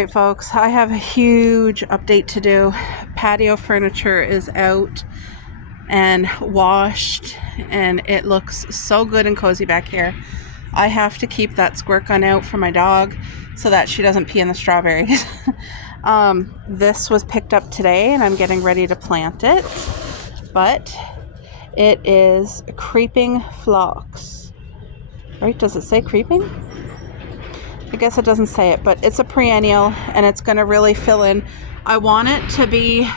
right, folks, I have a huge update to do. Patio furniture is out and washed, and it looks so good and cozy back here. I have to keep that squirt gun out for my dog so that she doesn't pee in the strawberries. This was picked up today, and I'm getting ready to plant it, but it is creeping phlox. Right? Does it say creeping? I guess it doesn't say it, but it's a perennial and it's going to really fill in. I want it to be,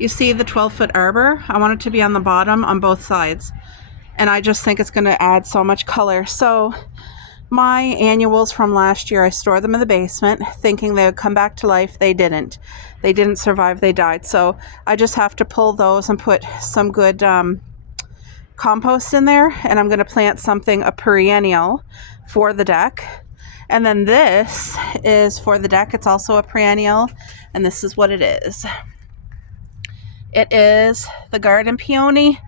you see the 12-foot arbor? I want it to be on the bottom on both sides. And I just think it's going to add so much color. So my annuals from last year, I stored them in the basement thinking they would come back to life. They didn't. They didn't survive. They died. So I just have to pull those and put some good compost in there. And I'm going to plant something, a perennial, for the deck. And then this is for the deck. It's also a perennial, and this is what it is. It is the Garden Peony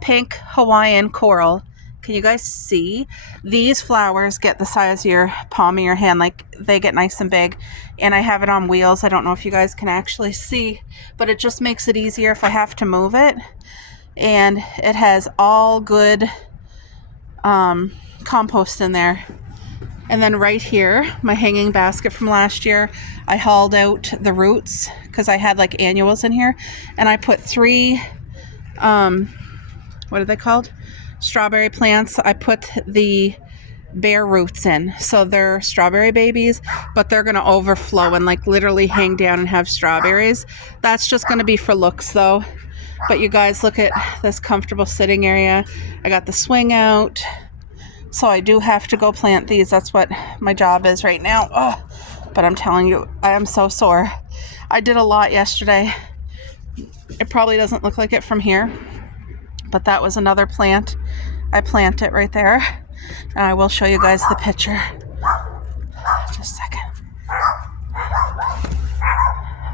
Pink Hawaiian Coral. Can you guys see? These flowers get the size of your palm of your hand, like they get nice and big. And I have it on wheels. I don't know if you guys can actually see, but it just makes it easier if I have to move it. And it has all good compost in there. And then right here, my hanging basket from last year, I hauled out the roots because I had like annuals in here. And I put 3, what are they called? Strawberry plants. I put the bare roots in. So they're strawberry babies, but they're going to overflow and like literally hang down and have strawberries. That's just going to be for looks though. But you guys, look at this comfortable sitting area. I got the swing out. So I do have to go plant these. That's what my job is right now. Oh, but I'm telling you, I am so sore. I did a lot yesterday. It probably doesn't look like it from here, but that was another plant. I plant it right there. And I will show you guys the picture. Just a second.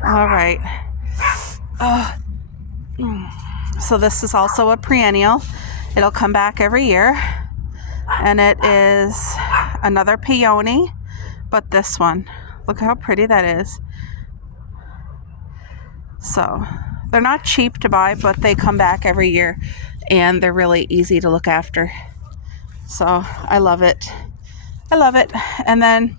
All right. So this is also a perennial. It'll come back every year. And it is another peony, but this one. Look how pretty that is. So they're not cheap to buy, but they come back every year, and they're really easy to look after. So I love it. I love it. And then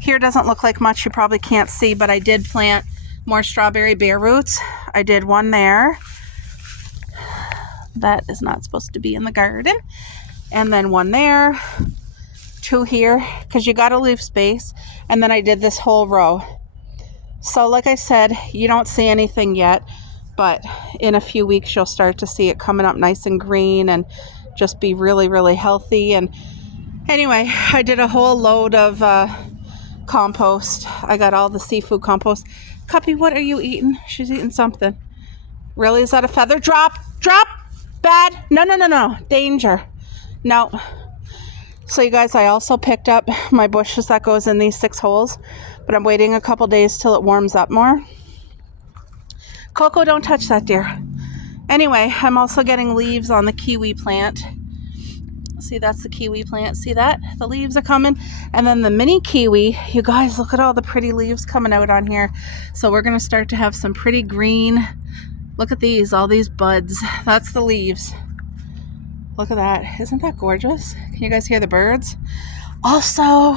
here doesn't look like much. You probably can't see, but I did plant more strawberry bare roots. I did one there. That is not supposed to be in the garden. And then one there, 2 here, because you got to leave space. And then I did this whole row. So like I said, you don't see anything yet, but in a few weeks you'll start to see it coming up nice and green and just be really, really healthy. And anyway, I did a whole load of compost. I got all the seafood compost. Cuppy, what are you eating? She's eating something. Really? Is that a feather? Drop! Drop! Bad! No. Danger. No. So you guys, I also picked up my bushes that goes in these 6 holes, but I'm waiting a couple days till it warms up more. Coco, don't touch that, dear. Anyway, I'm also getting leaves on the kiwi plant. See, that's the kiwi plant. See that? The leaves are coming. And then the mini kiwi, you guys, look at all the pretty leaves coming out on here. So we're going to start to have some pretty green. Look at these, all these buds. That's the leaves. Look at that. Isn't that gorgeous? Can you guys hear the birds? Also,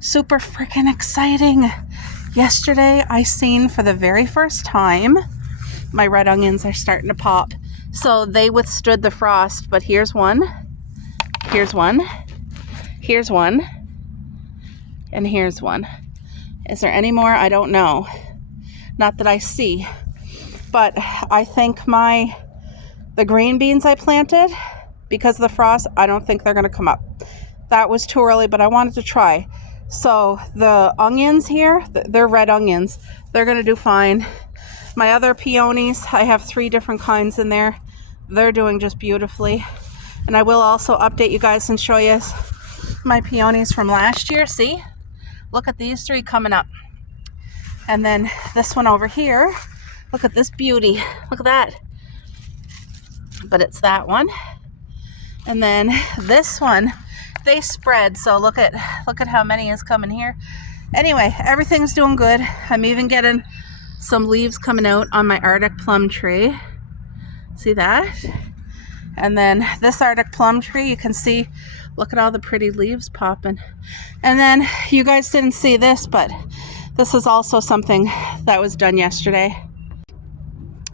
super freaking exciting. Yesterday, I seen for the very first time, my red onions are starting to pop. So they withstood the frost, but here's one. Here's one. Here's one. And here's one. Is there any more? I don't know. Not that I see. But I think the green beans I planted, because of the frost, I don't think they're going to come up. That was too early, but I wanted to try. So the onions here, they're red onions. They're going to do fine. My other peonies, I have 3 different kinds in there. They're doing just beautifully. And I will also update you guys and show you my peonies from last year. See? Look at these 3 coming up. And then this one over here. Look at this beauty. Look at that. But it's that one. And then this one, they spread. So look at how many is coming here. Anyway, everything's doing good. I'm even getting some leaves coming out on my Arctic plum tree. See that? And then this Arctic plum tree, you can see, look at all the pretty leaves popping. And then you guys didn't see this, but this is also something that was done yesterday.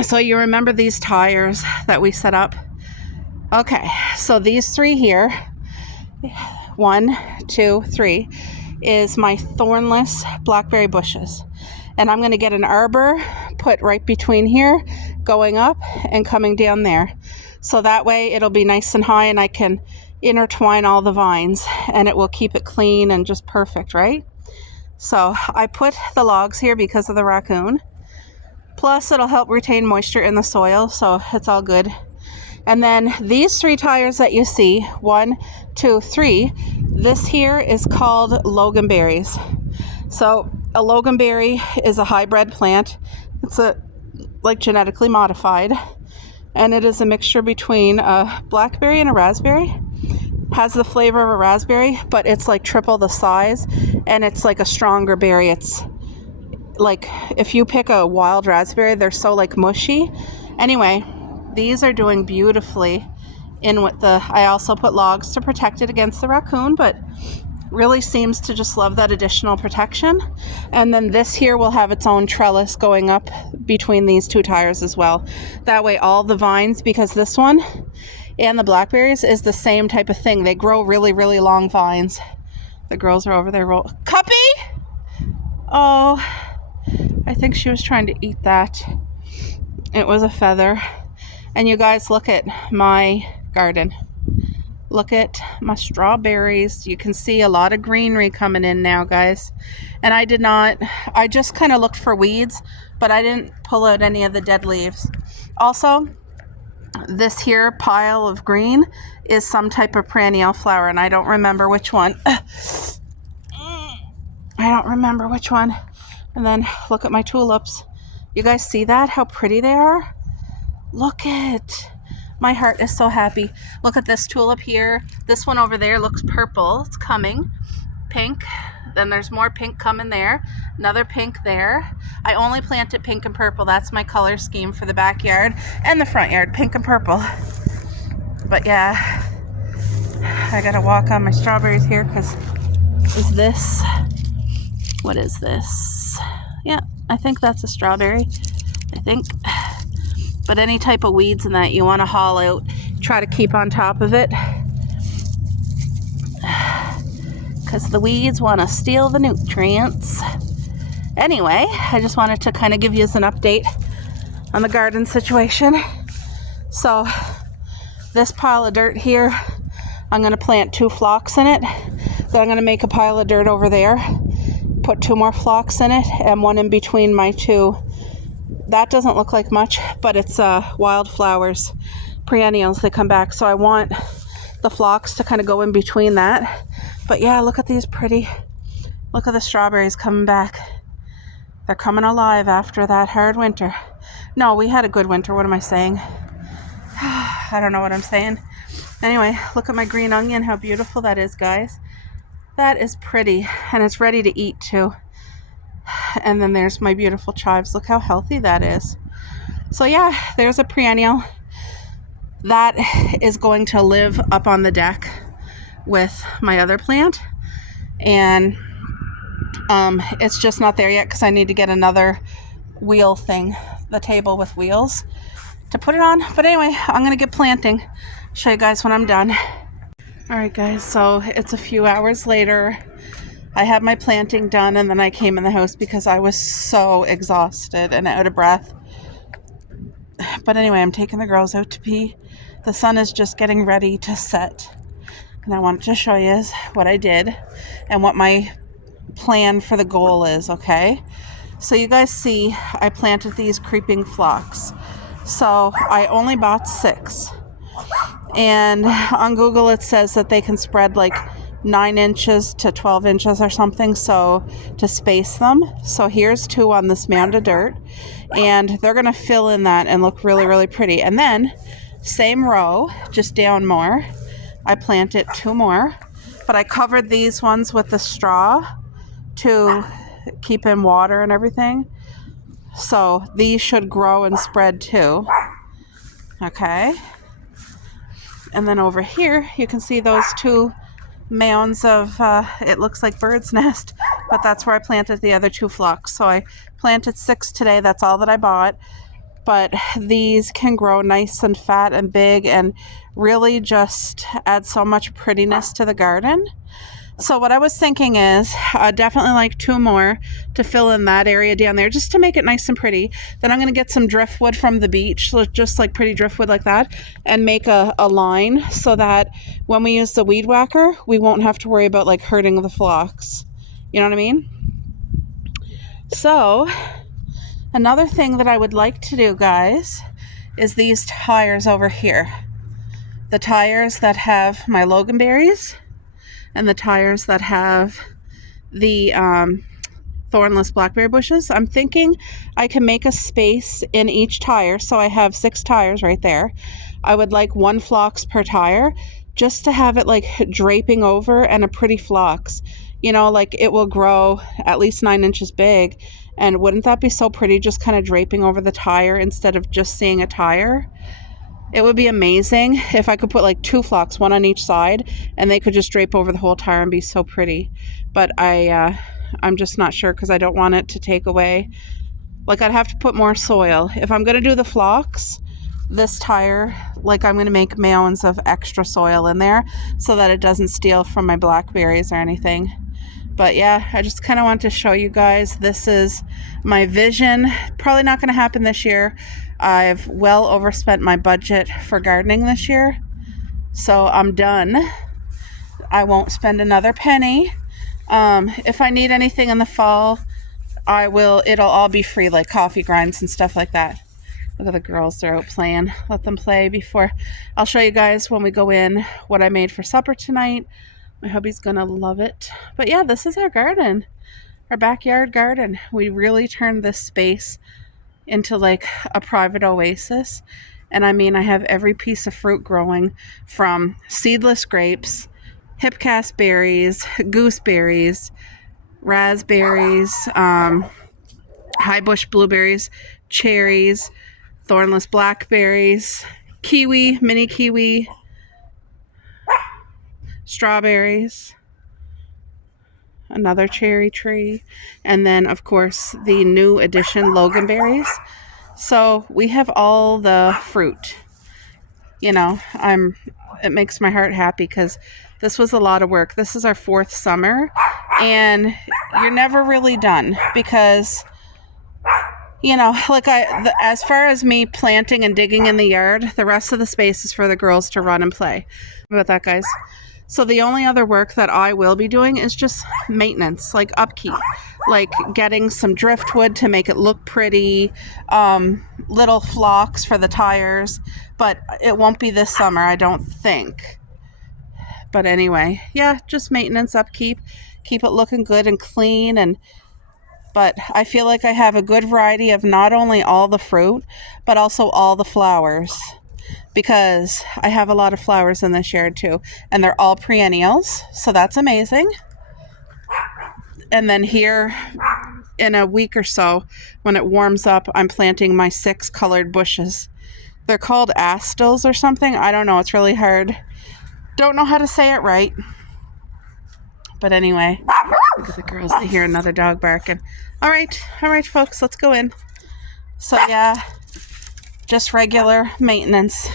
So you remember these tires that we set up? Okay, so these three here, 1, 2, 3, is my thornless blackberry bushes. And I'm going to get an arbor put right between here, going up and coming down there. So that way it'll be nice and high and I can intertwine all the vines and it will keep it clean and just perfect, right? So I put the logs here because of the raccoon. Plus it'll help retain moisture in the soil, so it's all good. And then these 3 tires that you see, 1, 2, 3, this here is called loganberries. So a loganberry is a hybrid plant. It's like genetically modified, and it is a mixture between a blackberry and a raspberry. Has the flavor of a raspberry, but it's like triple the size, and it's like a stronger berry. It's like if you pick a wild raspberry, they're so like mushy. Anyway, these are doing beautifully in with the, I also put logs to protect it against the raccoon, but really seems to just love that additional protection. And then this here will have its own trellis going up between these 2 tires as well. That way all the vines, because this one and the blackberries is the same type of thing. They grow really, really long vines. The girls are over there. Cuppy! Oh, I think she was trying to eat that. It was a feather. And you guys, look at my garden. Look at my strawberries. You can see a lot of greenery coming in now, guys. And I just kind of looked for weeds, but I didn't pull out any of the dead leaves. Also, this here pile of green is some type of perennial flower, and I don't remember which one. I don't remember which one. And then look at my tulips. You guys see that? How pretty they are? Look at, my heart is so happy. Look at this tulip here. This one over there looks purple. It's coming. Pink. Then there's more pink coming there. Another pink there. I only planted pink and purple. That's my color scheme for the backyard and the front yard. Pink and purple. But yeah, I gotta walk on my strawberries here because what is this? Yeah, I think that's a strawberry. I think. But any type of weeds in that you want to haul out, try to keep on top of it. Because the weeds want to steal the nutrients. Anyway, I just wanted to kind of give you an update on the garden situation. So, this pile of dirt here, I'm going to plant 2 phlox in it. Then I'm going to make a pile of dirt over there. Put 2 more phlox in it and 1 in between my 2. That doesn't look like much, but it's wildflowers, perennials, they come back. So I want the phlox to kind of go in between that. But yeah, look at these pretty, look at the strawberries coming back. They're coming alive after that hard winter. No, we had a good winter. What am I saying? I don't know what I'm saying. Anyway, look at my green onion, how beautiful that is, guys. That is pretty, and it's ready to eat too. And then there's my beautiful chives. Look how healthy that is. So yeah, there's a perennial that is going to live up on the deck with my other plant. And it's just not there yet because I need to get another wheel thing, the table with wheels, to put it on. But anyway, I'm going to get planting. Show you guys when I'm done. All right, guys, so it's a few hours later. I had my planting done, and then I came in the house because I was so exhausted and out of breath. But anyway, I'm taking the girls out to pee. The sun is just getting ready to set. And I wanted to show you what I did and what my plan for the goal is, okay? So you guys see I planted these creeping phlox. So I only bought 6. And on Google it says that they can spread like 9 inches to 12 inches or something, so to space them. So here's 2 on this mound of dirt, and they're going to fill in that and look really, really pretty. And then same row, just down more, I planted 2 more, but I covered these ones with the straw to keep in water and everything. So these should grow and spread too. Okay. And then over here, you can see those two mounds of, it looks like bird's nest, but that's where I planted the other 2 phlox. So I planted 6 today. That's all that I bought. But these can grow nice and fat and big and really just add so much prettiness to the garden. So what I was thinking is definitely like 2 more to fill in that area down there just to make it nice and pretty. Then I'm going to get some driftwood from the beach, so just like pretty driftwood like that, and make a line so that when we use the weed whacker, we won't have to worry about like hurting the phlox. You know what I mean? So another thing that I would like to do, guys, is these tires over here. The tires that have my loganberries and the tires that have the thornless blackberry bushes. I'm thinking I can make a space in each tire, so I have 6 tires right there. I would like 1 phlox per tire just to have it like draping over and a pretty phlox. You know, like it will grow at least 9 inches big, and wouldn't that be so pretty just kind of draping over the tire instead of just seeing a tire? It would be amazing if I could put like 2 phlox, 1 on each side, and they could just drape over the whole tire and be so pretty. But I'm just not sure because I don't want it to take away. Like I'd have to put more soil. If I'm going to do the phlox, this tire, like I'm going to make mounds of extra soil in there so that it doesn't steal from my blackberries or anything. But yeah, I just kind of want to show you guys, this is my vision. Probably not going to happen this year. I've well overspent my budget for gardening this year. So I'm done. I won't spend another penny. If I need anything in the fall, it'll all be free, like coffee grinds and stuff like that. Look at the girls, they're out playing. Let them play before. I'll show you guys when we go in what I made for supper tonight. My hubby's gonna love it. But yeah, this is our garden, our backyard garden. We really turned this space into like a private oasis. And I mean, I have every piece of fruit growing, from seedless grapes, hipcast berries, gooseberries, raspberries, high bush blueberries, cherries, thornless blackberries, kiwi, mini kiwi, strawberries, another cherry tree, and then of course the new addition loganberries. So we have all the fruit. You know, it makes my heart happy because this was a lot of work. This is our 4th summer, and you're never really done because, you know, like as far as me planting and digging in the yard, the rest of the space is for the girls to run and play. How about that, guys? So the only other work that I will be doing is just maintenance, like upkeep, like getting some driftwood to make it look pretty, little phlox for the tires, but it won't be this summer, I don't think. But anyway, yeah, just maintenance, upkeep, keep it looking good and clean. But I feel like I have a good variety of not only all the fruit, but also all the flowers, because I have a lot of flowers in this yard too, and they're all perennials, so that's amazing. And then here in a week or so, when it warms up, I'm planting my 6 colored bushes. They're called astils or something. I don't know. It's really hard. Don't know how to say it right. But anyway, look at the girls. They hear another dog barking. All right, folks, let's go in. So yeah, just regular maintenance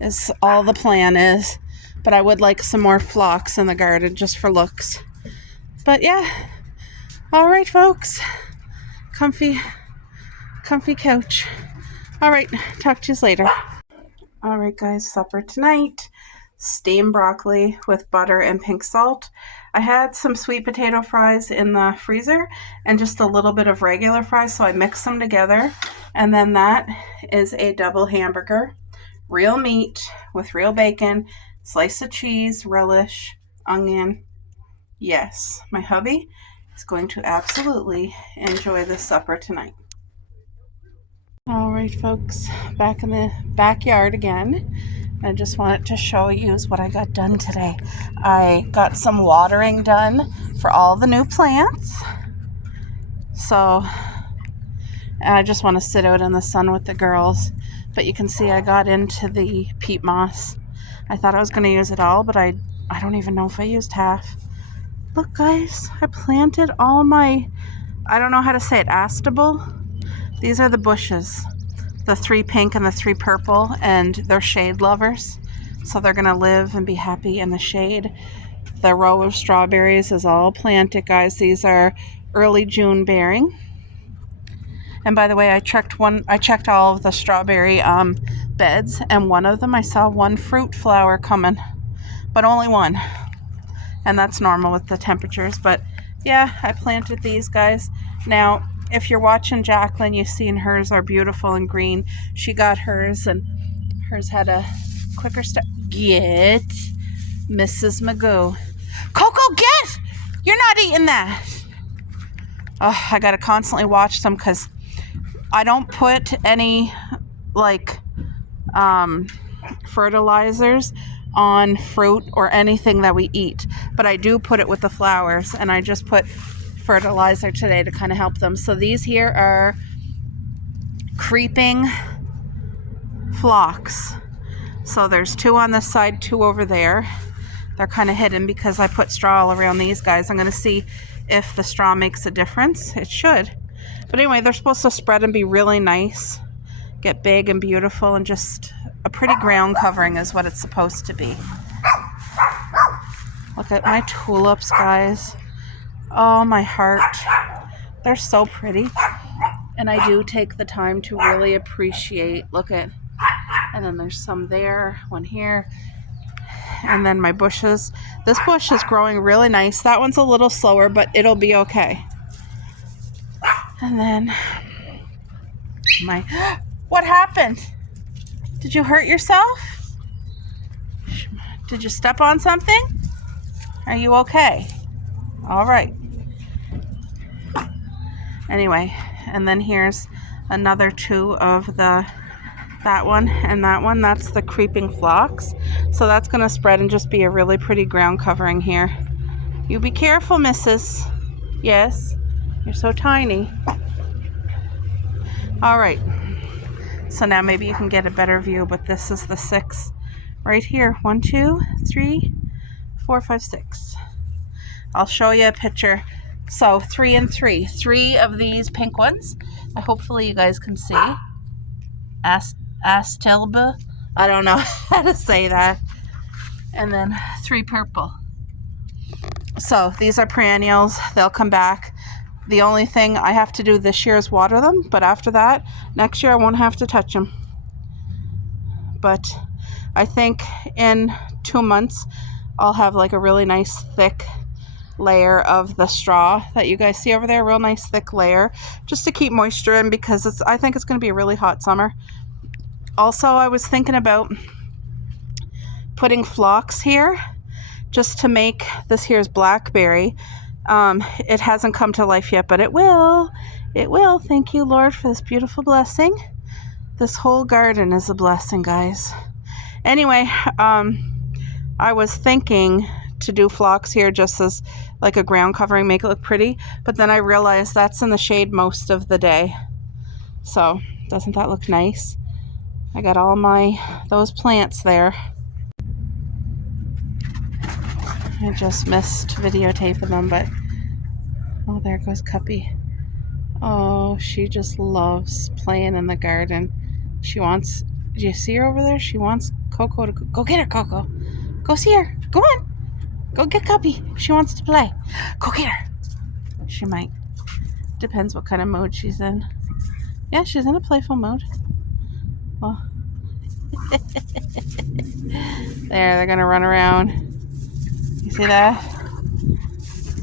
is all the plan is. But I would like some more phlox in the garden just for looks. But yeah, all right, folks. Comfy couch. All right, talk to you later. All right, guys, supper tonight. Steamed broccoli with butter and pink salt. I had some sweet potato fries in the freezer and just a little bit of regular fries, so I mixed them together. And then that is a double hamburger, real meat with real bacon, slice of cheese, relish, onion. Yes, my hubby is going to absolutely enjoy this supper tonight. All right, folks, back in the backyard again. I just wanted to show you what I got done today. I got some watering done for all the new plants. So I just want to sit out in the sun with the girls. But you can see I got into the peat moss. I thought I was going to use it all, but I don't even know if I used half. Look, guys, I planted all my, I don't know how to say it, astable. These are the bushes, the 3 pink and the 3 purple, and they're shade lovers. So they're going to live and be happy in the shade. The row of strawberries is all planted, guys. These are early June bearing. And by the way, I checked all of the strawberry beds, and one of them I saw one fruit flower coming, but only one. And that's normal with the temperatures. But yeah, I planted these, guys. Now, if you're watching Jacqueline, you've seen hers are beautiful and green. She got hers, and hers had a quicker step. Get Mrs. Magoo. Coco, get! You're not eating that. Oh, I gotta constantly watch them because I don't put any fertilizers on fruit or anything that we eat, but I do put it with the flowers, and I just put fertilizer today to kind of help them. So these here are creeping phlox. So there's 2 on this side, 2 over there. They're kind of hidden because I put straw all around these guys. I'm going to see if the straw makes a difference. It should. But anyway, they're supposed to spread and be really nice, get big and beautiful, and just a pretty ground covering is what it's supposed to be. Look at my tulips, guys. Oh, my heart. They're so pretty. And I do take the time to really appreciate. Look at, and then there's some there, one here. And then my bushes. This bush is growing really nice. That one's a little slower, but it'll be okay. And then what happened? Did you hurt yourself? Did you step on something? Are you okay? All right. Anyway, and then here's another 2 of that one and that one. That's the creeping phlox. So that's going to spread and just be a really pretty ground covering here. You be careful, missus. Yes, you're so tiny. All right. So now maybe you can get a better view, but this is the 6 right here. 1, 2, 3, 4, 5, 6. I'll show you a picture. So 3 and 3. 3 of these pink ones. Hopefully you guys can see. Astilbe. I don't know how to say that. And then 3 purple. So these are perennials. They'll come back. The only thing I have to do this year is water them, but after that, next year I won't have to touch them. But I think in 2 months, I'll have like a really nice thick layer of the straw that you guys see over there, real nice thick layer, just to keep moisture in, because I think it's going to be a really hot summer. Also, I was thinking about putting phlox here just to make this here's blackberry. It hasn't come to life yet, but it will. It will. Thank you, Lord, for this beautiful blessing. This whole garden is a blessing, guys. Anyway, I was thinking to do phlox here just as like a ground covering, make it look pretty, but then I realized that's in the shade most of the day. So doesn't that look nice? I got all those plants there. I just missed videotaping them, but oh, there goes Cuppy. Oh, she just loves playing in the garden. She wants, do you see her over there? She wants Coco to go get her, Coco. Go see her. Go on. Go get Cuppy. She wants to play. Go get her. She might. Depends what kind of mode she's in. Yeah, she's in a playful mode. Well, there, they're gonna run around. You see that?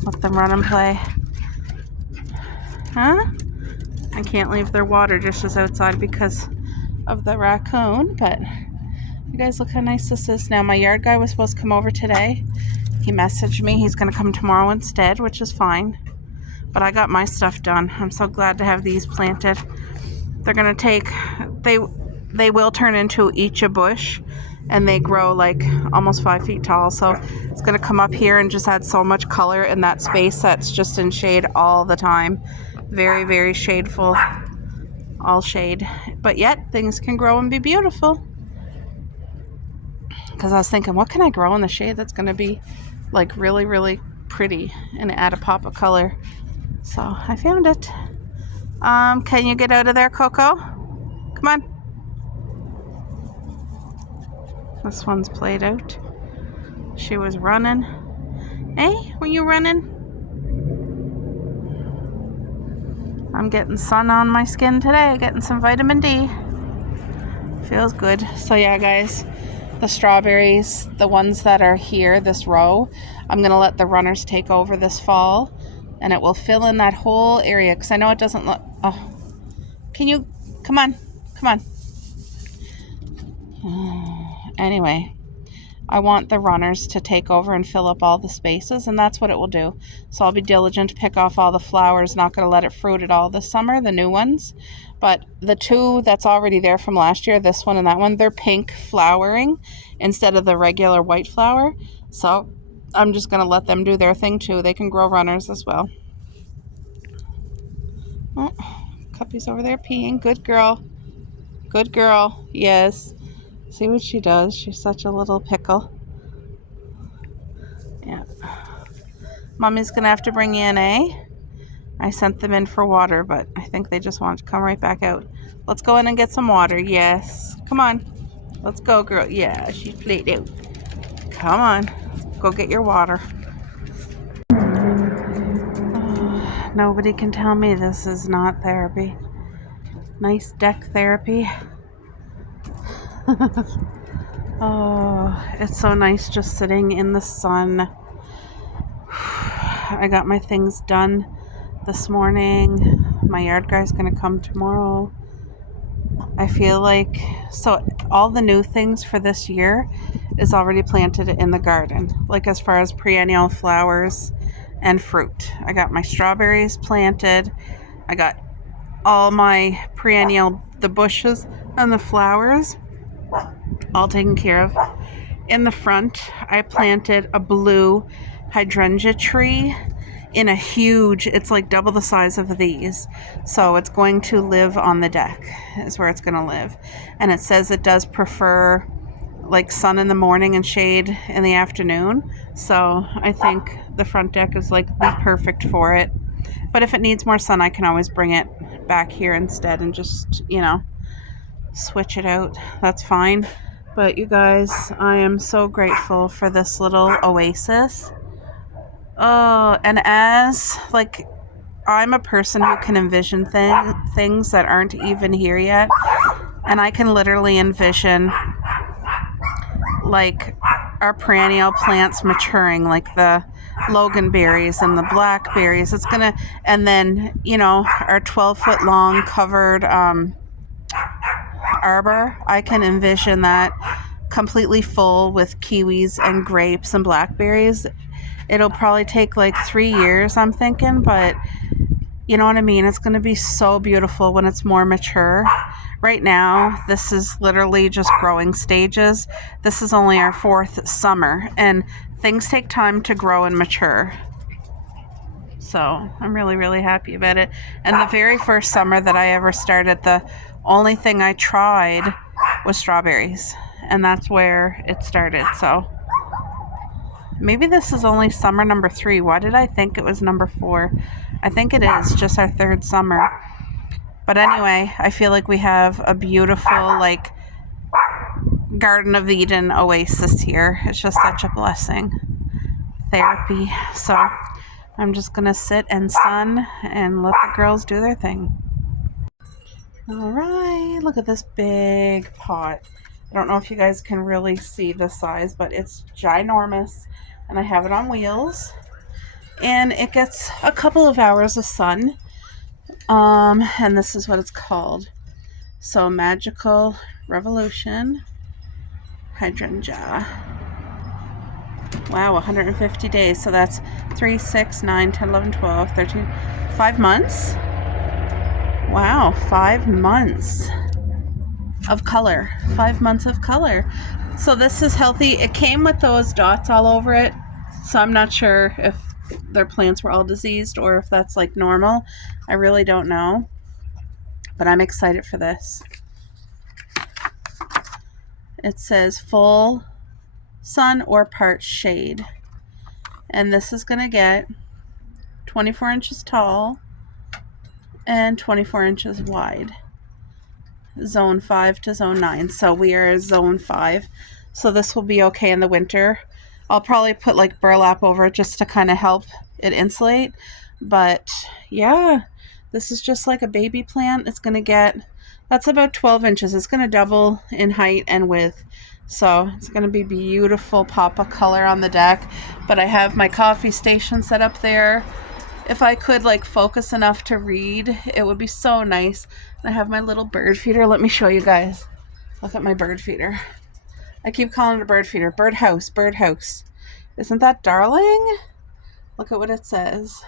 Let them run and play. Huh? I can't leave their water dishes outside because of the raccoon, but you guys look how nice this is. Now, my yard guy was supposed to come over today. He messaged me. He's going to come tomorrow instead, which is fine. But I got my stuff done. I'm so glad to have these planted. They're going to take, they will turn into each a bush. and they grow like almost 5 feet tall. So it's going to come up here and just add so much color in that space that's just in shade all the time. Very, very shadeful, all shade. But yet things can grow and be beautiful. Because I was thinking, what can I grow in the shade that's going to be like really, really pretty and add a pop of color? So I found it. Can you get out of there, Coco? Come on. This one's played out. She was running. Hey, were you running? I'm getting sun on my skin today, getting some vitamin D. Feels good. So yeah, guys, the strawberries, the ones that are here, this row, I'm going to let the runners take over this fall, and it will fill in that whole area, because I know it doesn't look... Oh, can you... Come on. Come on. Anyway, I want the runners to take over and fill up all the spaces, and that's what it will do. So I'll be diligent to pick off all the flowers, not going to let it fruit at all this summer, the new ones. But the two that's already there from last year, this one and that one, they're pink flowering instead of the regular white flower. So I'm just going to let them do their thing too. They can grow runners as well. Oh, Cuppy's over there peeing. Good girl. Good girl. Yes. See what she does. She's such a little pickle. Yeah. Mommy's going to have to bring in I sent them in for water, but I think they just want to come right back out. Let's go in and get some water. Yes. Come on. Let's go, girl. Yeah, she's played out. Come on. Go get your water. Oh, nobody can tell me this is not therapy. Nice deck therapy. Oh, it's so nice just sitting in the sun. I got my things done this morning. My yard guy's gonna come tomorrow. I feel like, so all the new things for this year is already planted in the garden, like as far as perennial flowers and fruit. I got my strawberries planted. I got all my perennial, the bushes and the flowers all taken care of. In the front, I planted a blue hydrangea tree in a huge, it's like double the size of these. So it's going to live on the deck, is where it's going to live. And it says it does prefer like sun in the morning and shade in the afternoon. So I think the front deck is like perfect for it. But if it needs more sun, I can always bring it back here instead and just, you know, switch it out. That's fine. But you guys, I am so grateful for this little oasis. Oh, and as, like, I'm a person who can envision things that aren't even here yet. And I can literally envision, like, our perennial plants maturing, like the loganberries and the blackberries. It's going to, and then, you know, our 12-foot long covered arbor. I can envision that completely full with kiwis and grapes and blackberries. It'll probably take like 3 years, I'm thinking, but you know what I mean? It's going to be so beautiful when it's more mature. Right now, this is literally just growing stages. This is only our 4th summer, and things take time to grow and mature. So I'm really, really happy about it. And the very first summer that I ever started, the only thing I tried was strawberries, and that's where it started. So maybe this is only summer number 3. Why did I think it was number 4? I think it is just our 3rd summer. But anyway, I feel like we have a beautiful, like, Garden of Eden oasis here. It's just such a blessing. Therapy. So I'm just going to sit and sun and let the girls do their thing. All right, look at this big pot. I don't know if you guys can really see the size, but it's ginormous. And I have it on wheels. And it gets a couple of hours of sun. And this is what it's called. So, Magical Revolution Hydrangea. Wow, 150 days. So that's 3, 6, 9, 10, 11, 12, 13, 5 months. Wow, 5 months of color. 5 months of color. So this is healthy. It came with those dots all over it. So I'm not sure if their plants were all diseased or if that's like normal. I really don't know. But I'm excited for this. It says full sun or part shade. And this is going to get 24 inches tall and 24 inches wide. Zone 5 to zone 9. So we are zone 5. So this will be okay in the winter. I'll probably put like burlap over it just to kind of help it insulate. But yeah, this is just like a baby plant. It's going to get, that's about 12 inches. It's going to double in height and width. So it's going to be beautiful pop of color on the deck. But I have my coffee station set up there. If I could like focus enough to read, it would be so nice. And I have my little bird feeder. Let me show you guys. Look at my bird feeder. I keep calling it a bird feeder. Bird house, bird house. Isn't that darling? Look at what it says.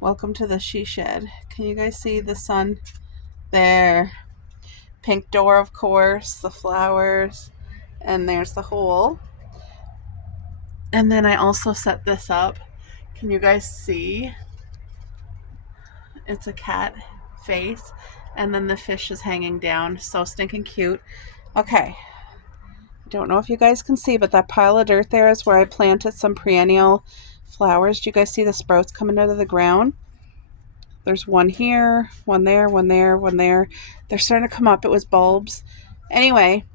Welcome to the she shed. Can you guys see the sun? There. Pink door, of course, the flowers, and there's the hole. And then I also set this up. Can you guys see? It's a cat face, and then the fish is hanging down. So stinking cute. Okay. Don't know if you guys can see, but that pile of dirt there is where I planted some perennial flowers. Do you guys see the sprouts coming out of the ground? There's one here, one there, one there, one there. They're starting to come up. It was bulbs. Anyway,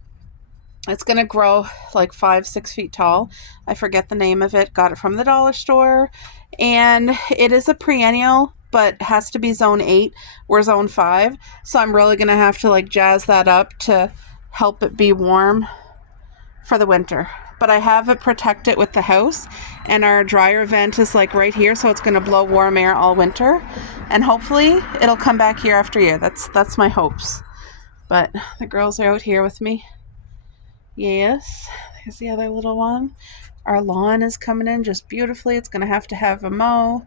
it's going to grow like 5-6 feet tall. I forget the name of it. Got it from the dollar store. And it is a perennial, but has to be zone 8. We're zone 5. So I'm really going to have to like jazz that up to help it be warm for the winter. But I have it protected with the house, and our dryer vent is like right here, so it's going to blow warm air all winter, and hopefully it'll come back year after year. That's my hopes. But the girls are out here with me. Yes, there's the other little one. Our lawn is coming in just beautifully. It's going to have a mow.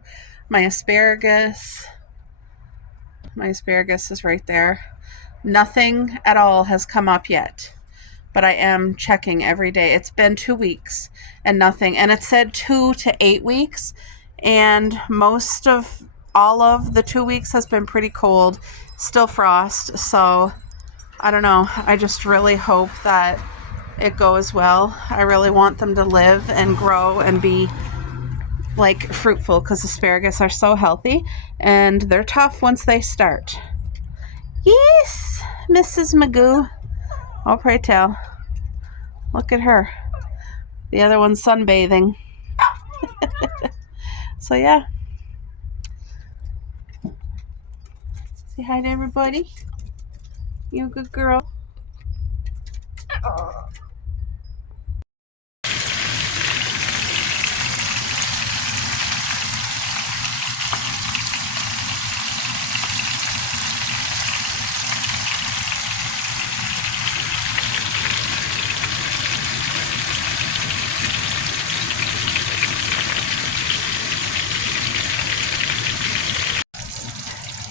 My asparagus is right there. Nothing at all has come up yet. But I am checking every day. It's been 2 weeks and nothing. And it said 2 to 8 weeks. And most of all of the 2 weeks has been pretty cold. Still frost. So I don't know. I just really hope that it goes well. I really want them to live and grow and be like fruitful, because asparagus are so healthy. And they're tough once they start. Yes, Mrs. Magoo. Oh, pray tell. Look at her. The other one's sunbathing. So, yeah. Say hi to everybody. You're a good girl.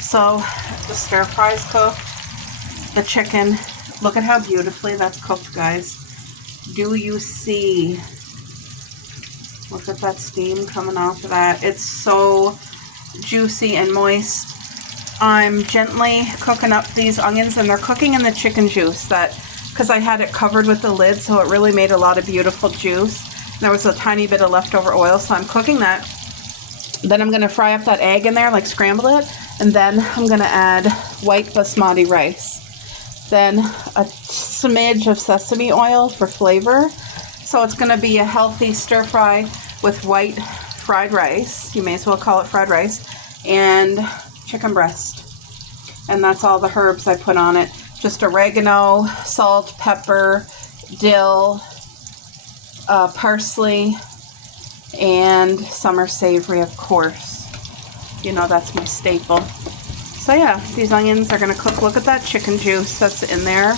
So the stir fries cooked. The chicken, look at how beautifully that's cooked, guys. Do you see? Look at that steam coming off of that. It's so juicy and moist. I'm gently cooking up these onions, and they're cooking in the chicken juice, because I had it covered with the lid, so it really made a lot of beautiful juice. There was a tiny bit of leftover oil, so I'm cooking that. Then I'm going to fry up that egg in there, like scramble it. And then I'm going to add white basmati rice. Then a smidge of sesame oil for flavor. So it's going to be a healthy stir fry with white fried rice. You may as well call it fried rice. And chicken breast. And that's all the herbs I put on it. Just oregano, salt, pepper, dill, parsley, and summer savory, of course. You know, that's my staple. So yeah, these onions are going to cook. Look at that chicken juice that's in there.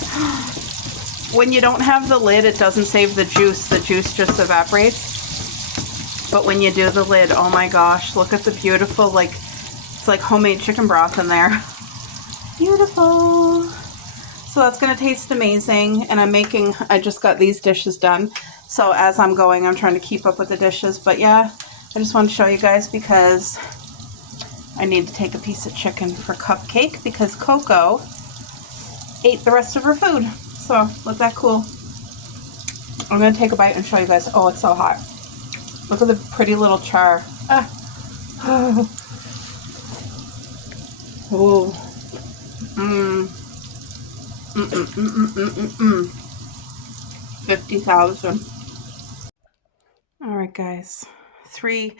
When you don't have the lid, it doesn't save the juice. The juice just evaporates. But when you do the lid, oh my gosh, look at the beautiful, it's like homemade chicken broth in there. Beautiful. So that's going to taste amazing. And I just got these dishes done. So as I'm going, I'm trying to keep up with the dishes. But yeah, I just want to show you guys because I need to take a piece of chicken for Cupcake because Coco ate the rest of her food. So look that cool. I'm going to take a bite and show you guys. Oh, it's so hot. Look at the pretty little char. Ah. Oh. Mmm. 50,000. All right, guys. 2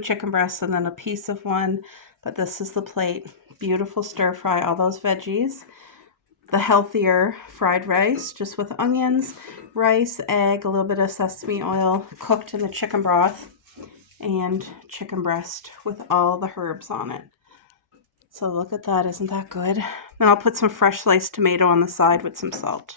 chicken breasts and then a piece of one. But this is the plate. Beautiful stir fry, all those veggies. The healthier fried rice, just with onions, rice, egg, a little bit of sesame oil, cooked in the chicken broth, and chicken breast with all the herbs on it. So look at that, isn't that good? Then I'll put some fresh sliced tomato on the side with some salt.